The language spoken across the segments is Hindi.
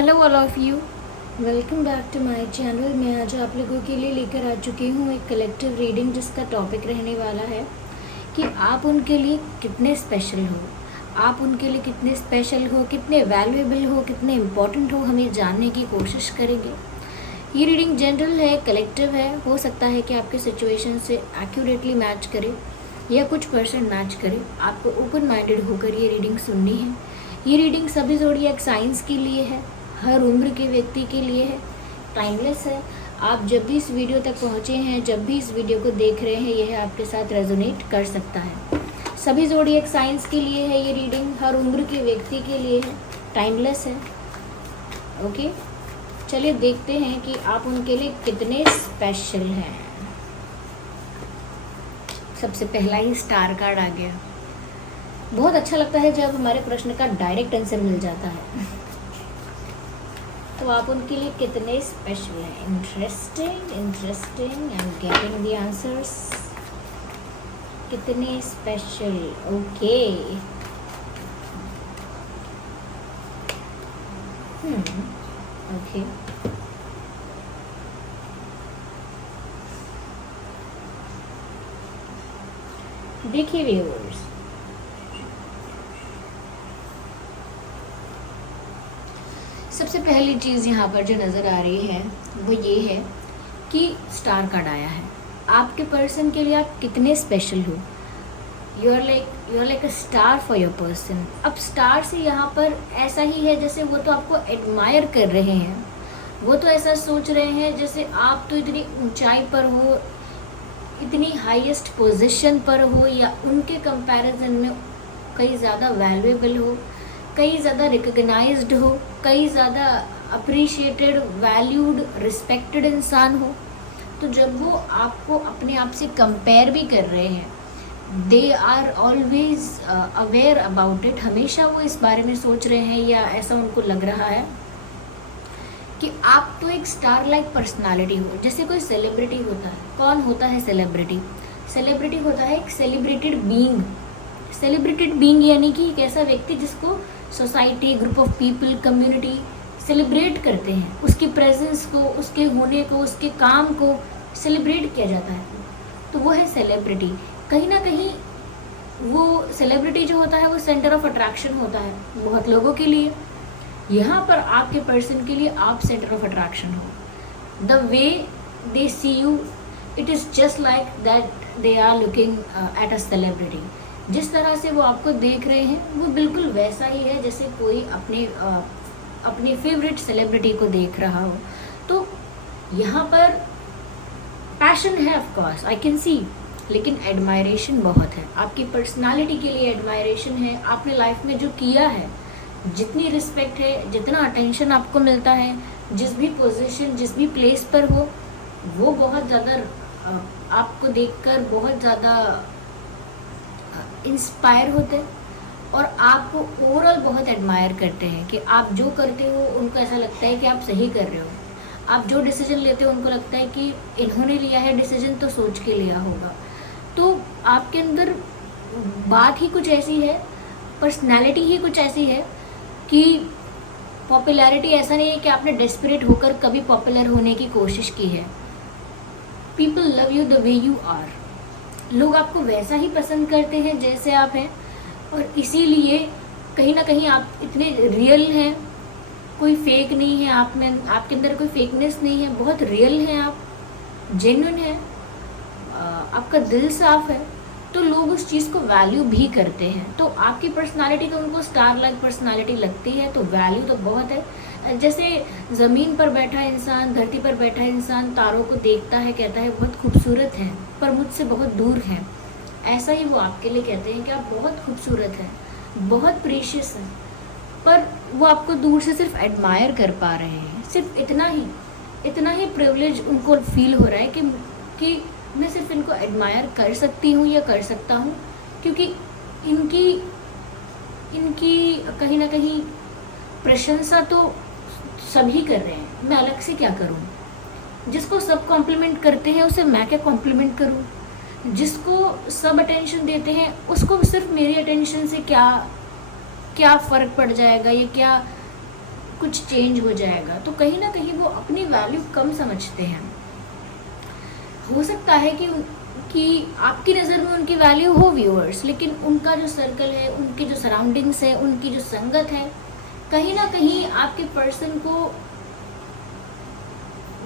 Hello all of you, welcome back to my channel. मैं आज आप लोगों के लिए लेकर आ चुकी हूँ एक कलेक्टिव रीडिंग जिसका टॉपिक रहने वाला है कि आप उनके लिए कितने स्पेशल हो, आप उनके लिए कितने स्पेशल हो, कितने वैल्यूएबल हो, कितने इम्पोर्टेंट हो, हमें जानने की कोशिश करेंगे। ये रीडिंग जनरल है, कलेक्टिव है, हो सकता है कि आपके सिचुएशन से एक्यूरेटली मैच करे या कुछ % मैच करे। आपको ओपन माइंडेड होकर ये रीडिंग सुननी है। ये रीडिंग सभी ज़ोडिएक साइंस के लिए है, हर उम्र के व्यक्ति के लिए है, टाइमलेस है। आप जब भी इस वीडियो तक पहुँचे हैं, जब भी इस वीडियो को देख रहे हैं, यह आपके साथ रेजोनेट कर सकता है। सभी ज़ोडिएक साइंस के लिए है ये रीडिंग, हर उम्र के व्यक्ति के लिए है, टाइमलेस है। ओके, चलिए देखते हैं कि आप उनके लिए कितने स्पेशल हैं। सबसे पहला ही स्टार कार्ड आ गया। बहुत अच्छा लगता है जब हमारे प्रश्न का डायरेक्ट आंसर मिल जाता है। तो आप उनके लिए कितने स्पेशल हैं। Interesting interesting, I am getting the answers. कितने स्पेशल, ओके। ओके, देखिए व्यूअर्स, सबसे पहली चीज़ यहाँ पर जो नज़र आ रही है वो ये है कि स्टार कार्ड आया है। आपके पर्सन के लिए आप कितने स्पेशल हो। You are like a star for your person. अब स्टार से यहाँ पर ऐसा ही है जैसे वो तो आपको एडमायर कर रहे हैं, वो तो ऐसा सोच रहे हैं जैसे आप तो इतनी ऊंचाई पर हो, इतनी हाईएस्ट पोजीशन पर हो, या उनके कंपैरिजन में कई ज़्यादा वैल्यूएबल हो, कई ज़्यादा रिकग्नाइज्ड हो, कई ज़्यादा अप्रिशिएटेड, वैल्यूड, रिस्पेक्टेड इंसान हो। तो जब वो आपको अपने आप से कंपेयर भी कर रहे हैं, they are always aware about it, हमेशा वो इस बारे में सोच रहे हैं या ऐसा उनको लग रहा है कि आप तो एक स्टार लाइक पर्सनालिटी हो। जैसे कोई सेलिब्रिटी होता है, कौन होता है सेलिब्रिटी? सेलिब्रिटी होता है एक सेलिब्रेटेड बीइंग। सेलिब्रेटेड बीइंग यानी कि एक ऐसा व्यक्ति जिसको society, group of people, community celebrate करते हैं, उसकी प्रेजेंस को, उसके होने को, उसके काम को सेलिब्रेट किया जाता है, तो वो है सेलिब्रिटी। कहीं ना कहीं वो सेलिब्रिटी जो होता है वो सेंटर ऑफ अट्रैक्शन होता है बहुत लोगों के लिए। यहाँ पर आपके पर्सन के लिए आप सेंटर ऑफ अट्रैक्शन हो। The way they see you, it is just like that they are looking at a celebrity. जिस तरह से वो आपको देख रहे हैं वो बिल्कुल वैसा ही है जैसे कोई अपने फेवरेट सेलिब्रिटी को देख रहा हो। तो यहाँ पर पैशन है, of course I can see, लेकिन एडमायरेशन बहुत है। आपकी पर्सनालिटी के लिए एडमायरेशन है। आपने लाइफ में जो किया है, जितनी रिस्पेक्ट है, जितना अटेंशन आपको मिलता है, जिस भी पोजीशन, जिस भी प्लेस पर हो, वो बहुत ज़्यादा आपको देखकर बहुत ज़्यादा इंस्पायर होते हैं और आपको ओवरऑल बहुत एडमायर करते हैं कि आप जो करते हो उनको ऐसा लगता है कि आप सही कर रहे हो। आप जो डिसीजन लेते हो उनको लगता है कि इन्होंने लिया है डिसीजन तो सोच के लिया होगा। तो आपके अंदर बात ही कुछ ऐसी है, पर्सनैलिटी ही कुछ ऐसी है कि पॉपुलैरिटी ऐसा नहीं है कि आपने डेस्परेट होकर कभी पॉपुलर होने की कोशिश की है। People love you the way you are. लोग आपको वैसा ही पसंद करते हैं जैसे आप हैं, और इसीलिए कहीं ना कहीं आप इतने रियल हैं, कोई फेक नहीं है आप में, आपके अंदर कोई फेकनेस नहीं है, बहुत रियल हैं आप, जेन्युइन है, आपका दिल साफ है, तो लोग उस चीज़ को वैल्यू भी करते हैं। तो आपकी पर्सनालिटी तो उनको स्टार लाइक पर्सनालिटी लगती है, तो वैल्यू तो बहुत है। जैसे ज़मीन पर बैठा इंसान, धरती पर बैठा इंसान तारों को देखता है, कहता है बहुत खूबसूरत है पर मुझसे बहुत दूर है, ऐसा ही वो आपके लिए कहते हैं कि आप बहुत खूबसूरत हैं, बहुत प्रीशियस हैं, पर वो आपको दूर से सिर्फ एडमायर कर पा रहे हैं। सिर्फ इतना ही प्रिविलेज उनको फील हो रहा है कि मैं सिर्फ इनको एडमायर कर सकती हूँ या कर सकता हूँ, क्योंकि इनकी कहीं ना कहीं प्रशंसा तो सभी कर रहे हैं, मैं अलग से क्या करूँ। जिसको सब कॉम्प्लीमेंट करते हैं उसे मैं क्या कॉम्प्लीमेंट करूँ। जिसको सब अटेंशन देते हैं उसको सिर्फ मेरी अटेंशन से क्या फ़र्क पड़ जाएगा, ये कुछ चेंज हो जाएगा, तो कहीं ना कहीं वो अपनी वैल्यू कम समझते हैं। हो सकता है कि आपकी नज़र में उनकी वैल्यू हो व्यूअर्स, लेकिन उनका जो सर्कल है, उनकी जो सराउंडिंग्स है, उनकी जो संगत है, कहीं ना कहीं आपके पर्सन को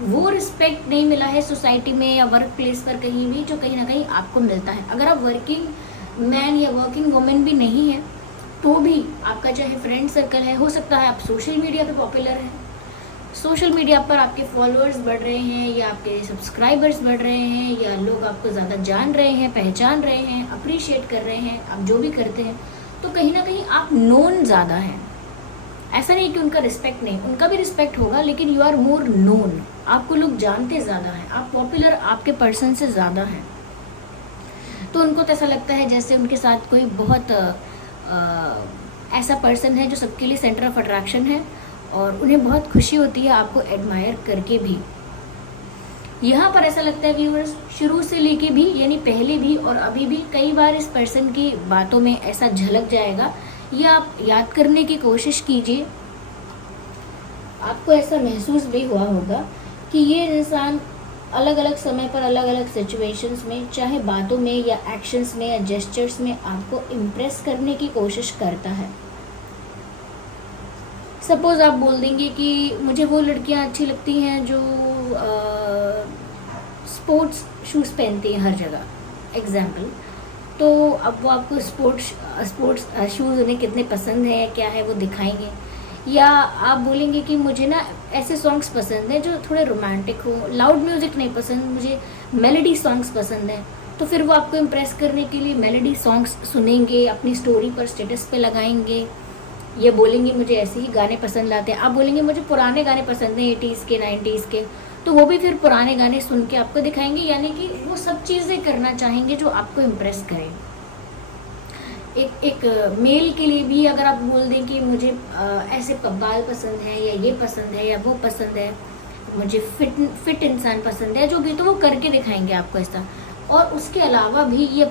वो रिस्पेक्ट नहीं मिला है सोसाइटी में या वर्क प्लेस पर कहीं भी, जो कहीं ना कहीं आपको मिलता है। अगर आप वर्किंग मैन या वर्किंग वुमेन भी नहीं है तो भी आपका चाहे फ्रेंड सर्कल है, हो सकता है आप सोशल मीडिया पे पॉपुलर हैं, सोशल मीडिया पर आपके फॉलोअर्स बढ़ रहे हैं या आपके सब्सक्राइबर्स बढ़ रहे हैं या लोग आपको ज़्यादा जान रहे हैं, पहचान रहे हैं, अप्रिशिएट कर रहे हैं, आप जो भी करते हैं, तो कहीं ना कहीं आप नोन ज़्यादा हैं। ऐसा नहीं कि उनका रिस्पेक्ट नहीं, उनका भी रिस्पेक्ट होगा, लेकिन यू आर मोर नोन, आपको लोग जानते ज़्यादा हैं, आप पॉपुलर आपके पर्सन से ज़्यादा हैं। तो उनको तो ऐसा लगता है जैसे उनके साथ कोई बहुत ऐसा पर्सन है जो सबके लिए सेंटर ऑफ अट्रैक्शन है, और उन्हें बहुत खुशी होती है आपको एडमायर करके भी। यहाँ पर ऐसा लगता है व्यूअर्स, शुरू से लेके भी, यानी पहले भी और अभी भी, कई बार इस पर्सन की बातों में ऐसा झलक जाएगा, या आप याद करने की कोशिश कीजिए, आपको ऐसा महसूस भी हुआ होगा कि ये इंसान अलग अलग समय पर अलग अलग सिचुएशंस में, चाहे बातों में या एक्शंस में या जेस्चर्स में, आपको इम्प्रेस करने की कोशिश करता है। सपोज आप बोल देंगे कि मुझे वो लड़कियां अच्छी लगती हैं जो स्पोर्ट्स शूज़ पहनती हैं हर जगह, एग्जाम्पल। तो अब वो आपको स्पोर्ट्स शूज़ उन्हें कितने पसंद हैं, क्या है, वो दिखाएंगे। या आप बोलेंगे कि मुझे ना ऐसे सॉन्ग्स पसंद हैं जो थोड़े रोमांटिक हो, लाउड म्यूज़िक नहीं पसंद, मुझे मेलोडी सॉन्ग्स पसंद हैं। तो फिर वो आपको इम्प्रेस करने के लिए मेलोडी सॉन्ग्स सुनेंगे, अपनी स्टोरी पर, स्टेटस पे लगाएंगे, ये बोलेंगे मुझे ऐसे ही गाने पसंद आते हैं। आप बोलेंगे मुझे पुराने गाने पसंद हैं, 80s के, 90s के, तो वो भी फिर पुराने गाने सुन के आपको दिखाएंगे। यानी कि वो सब चीज़ें करना चाहेंगे जो आपको इम्प्रेस करें। एक मेल के लिए भी अगर आप बोल दें कि मुझे ऐसे बाल पसंद है, या ये पसंद है, या वो पसंद है, मुझे फिट इंसान पसंद है, जो भी, तो वो करके दिखाएंगे आपको ऐसा। और उसके अलावा भी ये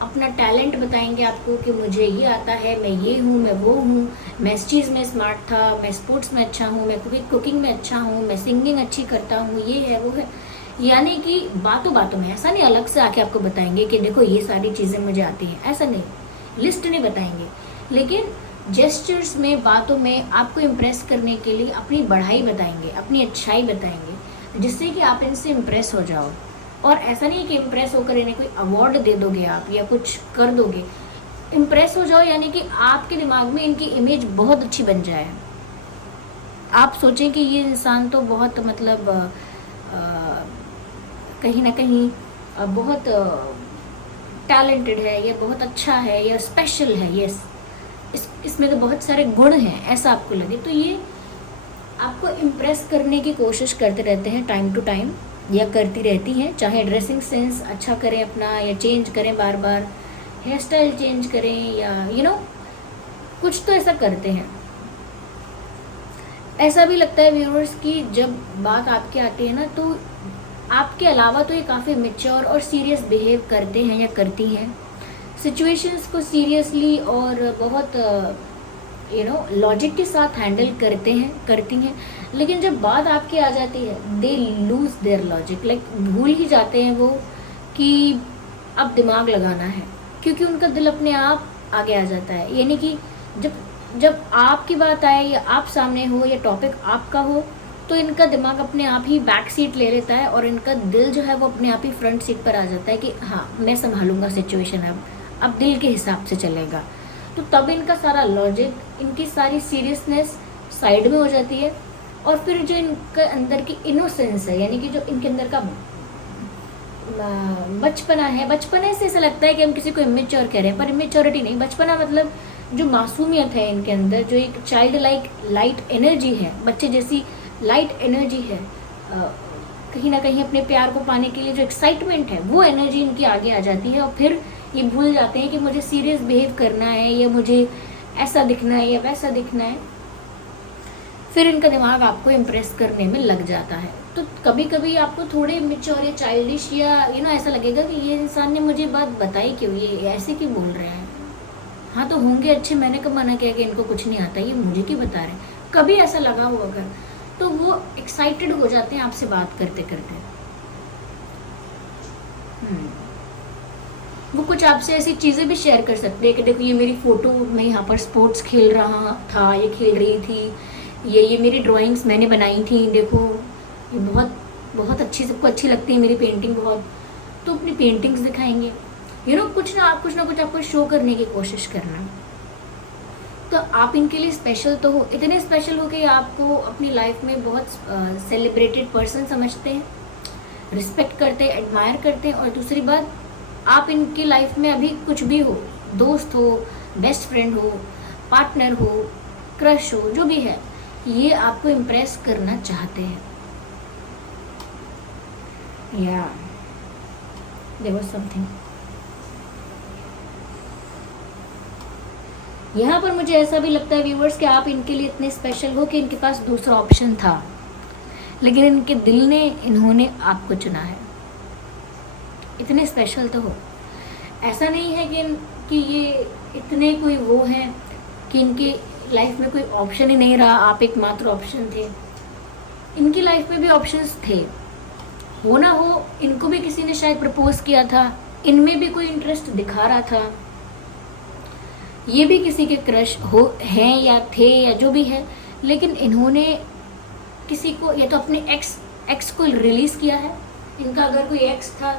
अपना टैलेंट बताएंगे आपको कि मुझे ये आता है, मैं ये हूँ, मैं वो हूँ, मैं इस चीज़ में स्मार्ट था, मैं स्पोर्ट्स में अच्छा हूँ, मैं कुकिंग में अच्छा हूँ, मैं सिंगिंग अच्छी करता हूँ, ये है वो है। यानी कि बातों बातों में, ऐसा नहीं अलग से आके आपको बताएंगे कि देखो ये सारी चीज़ें मुझे आती हैं, ऐसा नहीं, लिस्ट नहीं बताएंगे, लेकिन जेस्चर्स में, बातों में आपको इम्प्रेस करने के लिए अपनी बढ़ाई बताएंगे, अपनी अच्छाई बताएंगे, जिससे कि आप इनसे इम्प्रेस हो जाओ। और ऐसा नहीं कि इम्प्रेस होकर इन्हें कोई अवार्ड दे दोगे आप या कुछ कर दोगे, इम्प्रेस हो जाओ यानी कि आपके दिमाग में इनकी इमेज बहुत अच्छी बन जाए। आप सोचें कि ये इंसान तो बहुत मतलब कहीं ना कहीं बहुत टैलेंटेड है, या बहुत अच्छा है, या स्पेशल है, यस, इसमें तो बहुत सारे गुण हैं, ऐसा आपको लगे, तो ये आपको इम्प्रेस करने की कोशिश करते रहते हैं टाइम टू टाइम, या करती रहती हैं। चाहे ड्रेसिंग सेंस अच्छा करें अपना, या चेंज करें बार बार, हेयर स्टाइल चेंज करें, या कुछ तो ऐसा करते हैं। ऐसा भी लगता है व्यूअर्स कि जब बात आपके आती है ना, तो आपके अलावा तो ये काफ़ी मैच्योर और सीरियस बिहेव करते हैं या करती हैं, सिचुएशंस को सीरियसली और बहुत लॉजिक के साथ हैंडल करती हैं। लेकिन जब बात आपकी आ जाती है, they lose their logic, like भूल ही जाते हैं वो कि अब दिमाग लगाना है, क्योंकि उनका दिल अपने आप आगे आ जाता है। यानी कि जब आपकी बात आए, या आप सामने हो, या टॉपिक आपका हो, तो इनका दिमाग अपने आप ही बैक सीट ले लेता है, और इनका दिल जो है वो अपने आप ही फ्रंट सीट पर आ जाता है कि हाँ, मैं संभालूंगा सिचुएशन, अब दिल के हिसाब से चलेगा। तो तब इनका सारा लॉजिक, इनकी सारी सीरियसनेस साइड में हो जाती है, और फिर जो इनके अंदर की इनोसेंस है, यानी कि जो इनके अंदर का बचपना है, बचपने से ऐसा लगता है कि हम किसी को इमेच्योर कह रहे हैं, पर इमेच्योरिटी नहीं, बचपना मतलब जो मासूमियत है इनके अंदर, जो एक चाइल्ड लाइक लाइट एनर्जी है, बच्चे जैसी लाइट एनर्जी है, कहीं ना कहीं अपने प्यार को पाने के लिए जो एक्साइटमेंट है, वो एनर्जी इनकी आगे आ जाती है, और फिर ये भूल जाते हैं कि मुझे सीरियस बिहेव करना है, या मुझे ऐसा दिखना है या वैसा दिखना है। फिर इनका दिमाग आपको इम्प्रेस करने में लग जाता है। तो कभी कभी आपको थोड़े मिच्योर या चाइल्डिश या ऐसा लगेगा कि ये इंसान ने मुझे बात बताई क्यों, ये ऐसे क्यों बोल रहे हैं। हाँ तो होंगे अच्छे, मैंने कब मना किया कि इनको कुछ नहीं आता, ये मुझे क्यों बता रहे हैं। कभी ऐसा लगा हो अगर, तो वो एक्साइटेड हो जाते हैं आपसे बात करते करते। वो कुछ आपसे ऐसी चीज़ें भी शेयर कर सकते हैं कि देखो ये मेरी फ़ोटो, मैं यहाँ पर स्पोर्ट्स खेल रहा था, ये खेल रही थी, ये मेरी ड्राइंग्स मैंने बनाई थी, देखो ये बहुत बहुत अच्छी, सबको अच्छी लगती है मेरी पेंटिंग बहुत। तो अपनी पेंटिंग्स दिखाएंगे, कुछ ना कुछ आपको शो करने की कोशिश करना। तो आप इनके लिए स्पेशल तो हो, इतने स्पेशल हो कि आपको अपनी लाइफ में बहुत सेलिब्रेटेड पर्सन समझते हैं, रिस्पेक्ट करते हैं, एडमायर करते हैं। और दूसरी बात, आप इनकी लाइफ में अभी कुछ भी हो, दोस्त हो, बेस्ट फ्रेंड हो, पार्टनर हो, क्रश हो, जो भी है, ये आपको इम्प्रेस करना चाहते हैं। या देयर वाज समथिंग यहाँ पर। मुझे ऐसा भी लगता है व्यूअर्स कि आप इनके लिए इतने स्पेशल हो कि इनके पास दूसरा ऑप्शन था, लेकिन इनके दिल ने, इन्होंने आपको चुना है। इतने स्पेशल तो हो। ऐसा नहीं है कि ये इतने कोई वो हैं कि इनकी लाइफ में कोई ऑप्शन ही नहीं रहा, आप एकमात्र ऑप्शन थे। इनकी लाइफ में भी ऑप्शंस थे, हो ना हो इनको भी किसी ने शायद प्रपोज किया था, इनमें भी कोई इंटरेस्ट दिखा रहा था, ये भी किसी के क्रश हो हैं या थे या जो भी है, लेकिन इन्होंने किसी को, या तो अपने एक्स को रिलीज किया है, इनका अगर कोई एक्स था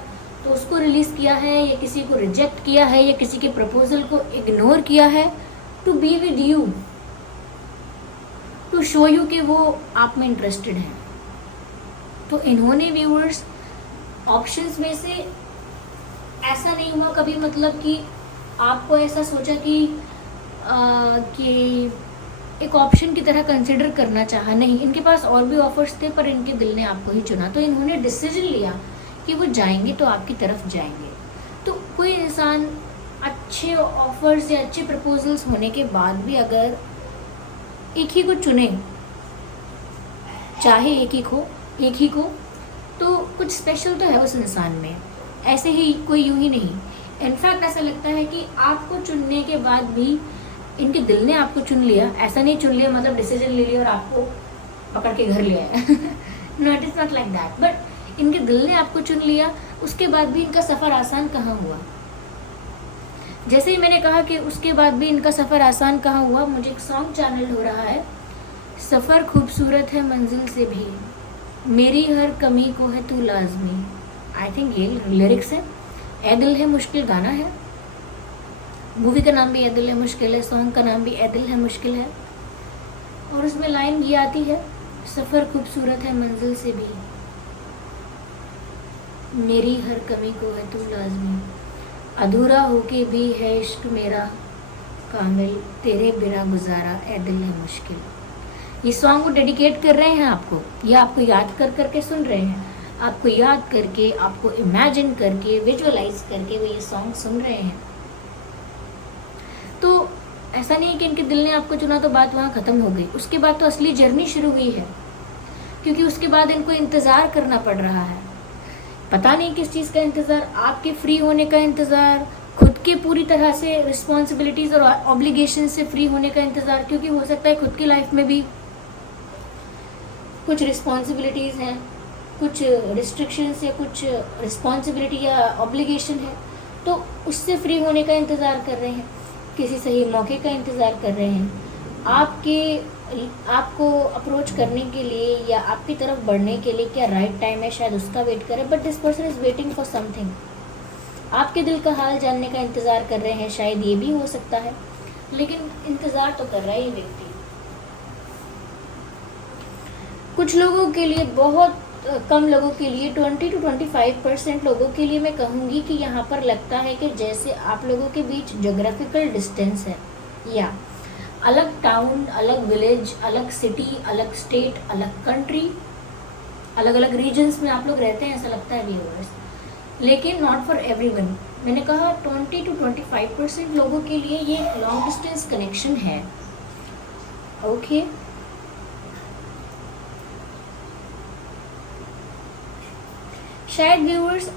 तो उसको रिलीज किया है, या किसी को रिजेक्ट किया है, या किसी के प्रपोजल को इग्नोर किया है, to be with you, to show you कि वो आप में इंटरेस्टेड है। तो इन्होंने व्यूअर्स ऑप्शंस में से ऐसा नहीं हुआ कभी, मतलब कि आपको ऐसा सोचा कि एक ऑप्शन की तरह कंसिडर करना चाहा, नहीं, इनके पास और भी ऑफर्स थे, पर इनके दिल ने आपको ही चुना। तो इन्होंने डिसीजन लिया कि वो जाएंगे तो आपकी तरफ जाएंगे। तो कोई इंसान अच्छे ऑफर्स या अच्छे प्रपोजल्स होने के बाद भी अगर एक ही को चुने, चाहे एक ही को, तो कुछ स्पेशल तो है उस इंसान में। ऐसे ही कोई यूं ही नहीं। इनफैक्ट ऐसा लगता है कि आपको चुनने के बाद भी इनके दिल ने आपको चुन लिया। ऐसा नहीं चुन लिया मतलब डिसीजन ले लिया और आपको पकड़ के घर ले आया। No, it is not like that. But इनके दिल ने आपको चुन लिया, उसके बाद भी इनका सफ़र आसान कहाँ हुआ। जैसे ही मैंने कहा कि उसके बाद भी इनका सफ़र आसान कहाँ हुआ, मुझे एक सॉन्ग चैनल हो रहा है, सफ़र खूबसूरत है मंजिल से भी, मेरी हर कमी को है तू लाजमी। आई थिंक ये लिरिक्स है, ए दिल है मुश्किल गाना है। मूवी का नाम भी ए दिल है मुश्किल है, सॉन्ग का नाम भी ए दिल है मुश्किल है। और उसमें लाइन ये आती है, सफ़र खूबसूरत है मंजिल से भी, मेरी हर कमी को है तू लाजमी, अधूरा होके भी है इश्क मेरा कामिल, तेरे बिना गुजारा ए दिल है मुश्किल। ये सॉन्ग वो डेडिकेट कर रहे हैं आपको, या आपको याद कर करके सुन रहे हैं, आपको याद करके, आपको इमेजिन करके, विजुअलाइज करके वो ये सॉन्ग सुन रहे हैं। तो ऐसा नहीं है कि इनके दिल ने आपको चुना तो बात वहाँ ख़त्म हो गई। उसके बाद तो असली जर्नी शुरू हुई है, क्योंकि उसके बाद इनको इंतज़ार करना पड़ रहा है। पता नहीं किस चीज़ का इंतज़ार, आपके फ्री होने का इंतज़ार, खुद के पूरी तरह से रिस्पॉन्सिबिलिटीज़ और ऑब्लिगेशन से फ्री होने का इंतज़ार, क्योंकि हो सकता है खुद की लाइफ में भी कुछ रिस्पॉन्सिबिलिटीज़ हैं, कुछ रिस्ट्रिक्शंस या कुछ रिस्पॉन्सिबिलिटी या ऑब्लिगेशन है, तो उससे फ्री होने का इंतज़ार कर रहे हैं, किसी सही मौके का इंतज़ार कर रहे हैं, आपको अप्रोच करने के लिए या आपकी तरफ बढ़ने के लिए क्या राइट टाइम है, शायद उसका वेट करें। But this person is waiting for something, आपके दिल का हाल जानने का इंतज़ार कर रहे हैं, शायद ये भी हो सकता है, लेकिन इंतज़ार तो कर रहा है ये व्यक्ति। कुछ लोगों के लिए, बहुत कम लोगों के लिए, 20 to 25% लोगों के लिए मैं कहूँगी कि यहाँ पर लगता है कि जैसे आप लोगों के बीच जोग्राफिकल डिस्टेंस है, या अलग टाउन, अलग विलेज, अलग सिटी, अलग स्टेट, अलग कंट्री, अलग अलग रीजन्स में आप लोग रहते हैं, ऐसा लगता है व्यूअर्स। लेकिन नॉट फॉर एवरीवन। मैंने कहा 20 to 25% लोगों के लिए ये लॉन्ग डिस्टेंस कनेक्शन है। ओके, शायद व्यूअर्स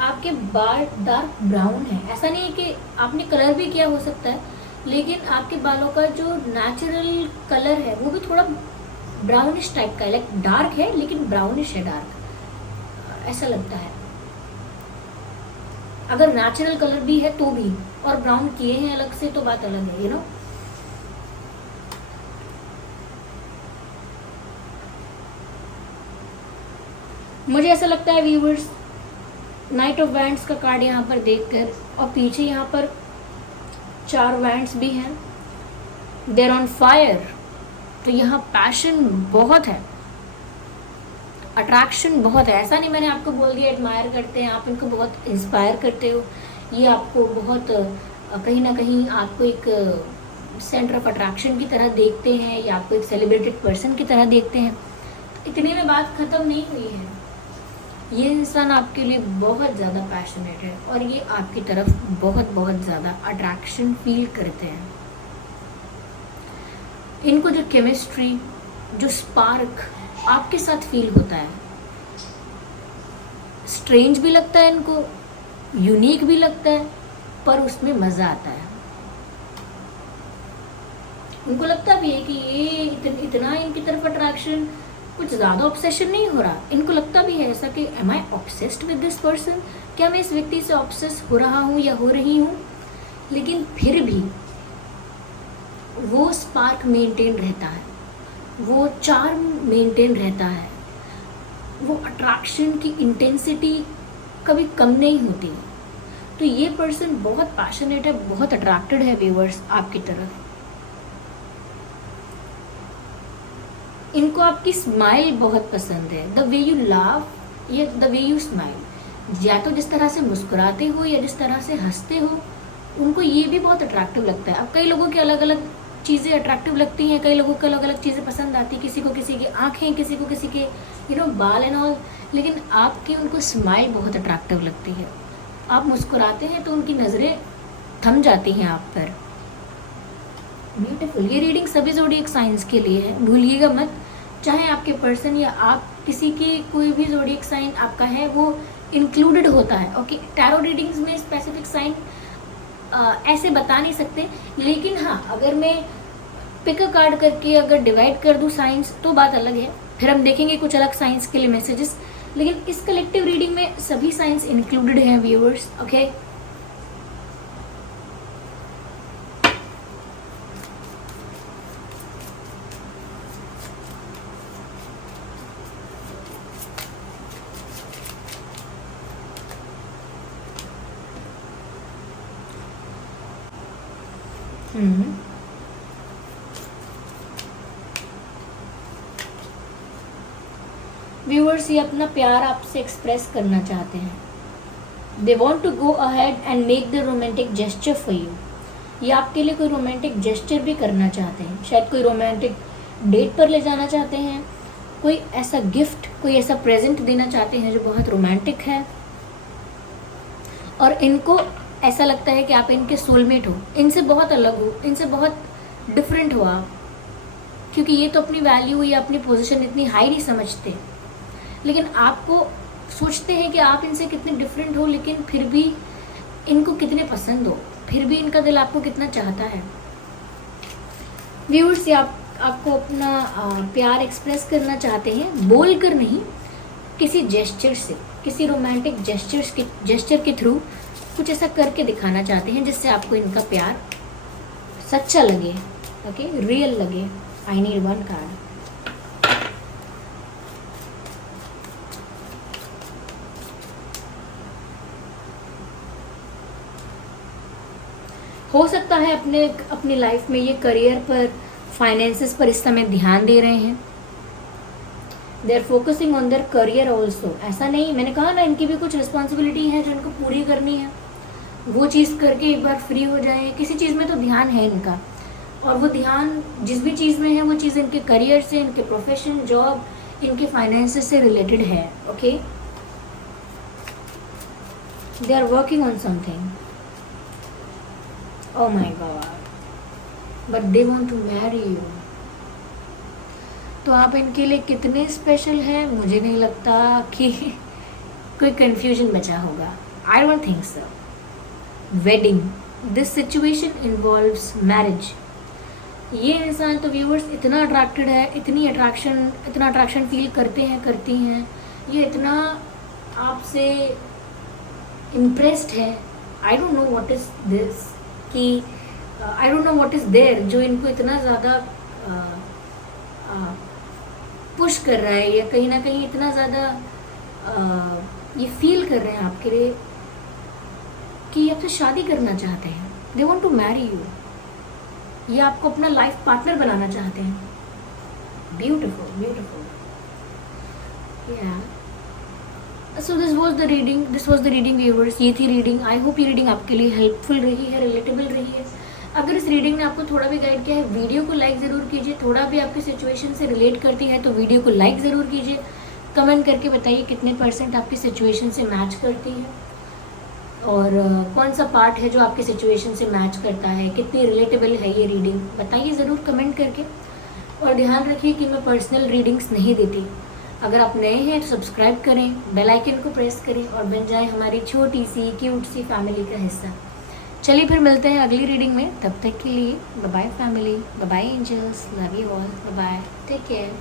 आपके बाल डार्क ब्राउन है, ऐसा नहीं है कि आपने कलर भी किया हो सकता है, लेकिन आपके बालों का जो नेचुरल कलर है वो भी थोड़ा ब्राउनिश टाइप का है, लाइक डार्क है लेकिन ब्राउनिश है, डार्क ऐसा लगता है। अगर नेचुरल कलर भी है तो भी, और ब्राउन किए हैं अलग से तो बात अलग है, यू नो। मुझे ऐसा लगता है व्यूवर्स, नाइट ऑफ वैंड्स का कार्ड यहाँ पर देखकर, और पीछे यहाँ पर 4 वैंड्स भी हैं, देयर ऑन फायर। तो यहाँ पैशन बहुत है, अट्रैक्शन बहुत है। ऐसा नहीं मैंने आपको बोल दिया एडमायर करते हैं, आप इनको बहुत इंस्पायर करते हो, ये आपको बहुत कहीं ना कहीं आपको एक सेंटर ऑफ अट्रैक्शन की तरह देखते हैं, या आपको एक सेलिब्रेटेड पर्सन की तरह देखते हैं। इतने में बात खत्म नहीं हुई है, ये इंसान आपके लिए बहुत ज़्यादा पैशनेट है और ये आपकी तरफ बहुत बहुत ज़्यादा अट्रैक्शन फील करते हैं। इनको जो केमिस्ट्री, जो स्पार्क आपके साथ फील होता है, स्ट्रेंज भी लगता है इनको, यूनिक भी लगता है, पर उसमें मज़ा आता है। उनको लगता भी है कि ये इतना इनकी तरफ अट्रैक्शन, कुछ ज़्यादा ऑब्सेशन नहीं हो रहा। इनको लगता भी है ऐसा कि am I obsessed with this person, क्या मैं इस व्यक्ति से ऑब्सेस हो रहा हूँ या हो रही हूँ। लेकिन फिर भी वो स्पार्क मेंटेन रहता है, वो चार्म मेंटेन रहता है, वो अट्रैक्शन की इंटेंसिटी कभी कम नहीं होती। तो ये पर्सन बहुत पैशनेट है, बहुत अट्रैक्टेड है व्यूअर्स आपकी तरफ। इनको आपकी स्माइल बहुत पसंद है, द वे यू लाफ या द वे यू स्माइल, या तो जिस तरह से मुस्कुराते हो या जिस तरह से हंसते हो, उनको ये भी बहुत अट्रैक्टिव लगता है। अब कई लोगों की अलग अलग चीज़ें अट्रैक्टिव लगती हैं, कई लोगों को अलग अलग चीज़ें पसंद आती है, किसी को किसी की आँखें, किसी को किसी के बाल एंड ऑल, लेकिन आपकी उनको स्माइल बहुत अट्रैक्टिव लगती है। आप मुस्कुराते हैं तो उनकी नज़रें थम जाती हैं आप पर। ब्यूटीफुल। ये रीडिंग सभी ज़ोडिएक साइंस के लिए है, भूलिएगा मत, चाहे आपके पर्सन या आप किसी की कोई भी ज़ोडिएक साइन आपका है वो इंक्लूडेड होता है। ओके, टैरो रीडिंग्स में स्पेसिफिक साइन ऐसे बता नहीं सकते, लेकिन हाँ अगर मैं पिक अ कार्ड करके अगर डिवाइड कर दूँ साइंस तो बात अलग है, फिर हम देखेंगे कुछ अलग साइंस के लिए मैसेजेस, लेकिन इस कलेक्टिव रीडिंग में सभी साइंस इंक्लूडेड हैं व्यूअर्स। ओके, व्यूअर्स ये अपना प्यार आपसे एक्सप्रेस करना चाहते हैं। They want to go ahead and make the romantic gesture for you. ये आपके लिए कोई रोमांटिक जेस्चर भी करना चाहते हैं, शायद कोई रोमांटिक डेट पर ले जाना चाहते हैं, कोई ऐसा गिफ्ट, कोई ऐसा प्रेजेंट देना चाहते हैं जो बहुत रोमांटिक है। और इनको ऐसा लगता है कि आप इनके सोलमेट हो, इनसे बहुत अलग हो, इनसे बहुत डिफरेंट हो आप, क्योंकि ये तो अपनी वैल्यू या अपनी पोजीशन इतनी हाई नहीं समझते, लेकिन आपको सोचते हैं कि आप इनसे कितने डिफरेंट हो, लेकिन फिर भी इनको कितने पसंद हो, फिर भी इनका दिल आपको कितना चाहता है। व्यूअर्स ये आपको अपना प्यार एक्सप्रेस करना चाहते हैं, बोल कर नहीं, किसी जेस्चर से, किसी रोमांटिक जेस्चर के थ्रू कुछ ऐसा करके दिखाना चाहते हैं जिससे आपको इनका प्यार सच्चा लगे, ओके, रियल लगे। I need one card. हो सकता है अपनी लाइफ में ये करियर पर, फाइनेंसेस पर इस समय ध्यान दे रहे हैं। They are focusing on their career also. ऐसा नहीं, मैंने कहा ना इनकी भी कुछ रिस्पॉन्सिबिलिटी है जो इनको पूरी करनी है, वो चीज़ करके एक बार फ्री हो जाए। किसी चीज़ में तो ध्यान है इनका, और वो ध्यान जिस भी चीज़ में है वो चीज़ इनके करियर से, इनके प्रोफेशन, जॉब, इनके फाइनेंसेस से रिलेटेड है। Okay, they are working on something. Oh my God, but they want to marry you। तो आप इनके लिए कितने स्पेशल हैं, मुझे नहीं लगता कि कोई कंफ्यूजन बचा होगा। I don't think so। Wedding, this situation involves marriage. ये इंसान तो व्यूअर्स इतना अट्रैक्टेड है, इतना अट्रैक्शन फील करते हैं, करती हैं, ये इतना आपसे इम्प्रेस्ड है। I don't know what is this, कि I don't know what is there, जो इनको इतना ज़्यादा पुश कर रहा है, या कहीं ना कहीं इतना ज़्यादा ये फील कर रहे हैं आपके लिए कि आपसे शादी करना चाहते हैं। They want to marry you, ये आपको अपना लाइफ पार्टनर बनाना चाहते हैं। ब्यूटिफुल ब्यूटिफुल, या so this was the reading viewers. ये थी रीडिंग। आई होप ये रीडिंग आपके लिए हेल्पफुल रही है, रिलेटेबल रही है। अगर इस रीडिंग ने आपको थोड़ा भी गाइड किया है, वीडियो को लाइक ज़रूर कीजिए। थोड़ा भी आपकी सिचुएशन से रिलेट करती है तो वीडियो को लाइक ज़रूर कीजिए। कमेंट करके बताइए कितने % आपकी सिचुएशन से मैच करती है, और कौन सा पार्ट है जो आपकी सिचुएशन से मैच करता है, कितनी रिलेटेबल है ये रीडिंग, बताइए ज़रूर कमेंट करके। और ध्यान रखिए कि मैं पर्सनल रीडिंग्स नहीं देती। अगर आप नए हैं तो सब्सक्राइब करें, बेल आइकन को प्रेस करें और बन जाए हमारी छोटी सी क्यूट सी फैमिली का हिस्सा। चलिए फिर मिलते हैं अगली रीडिंग में, तब तक के लिए bye bye family, bye bye angels, love you all, bye bye, take care.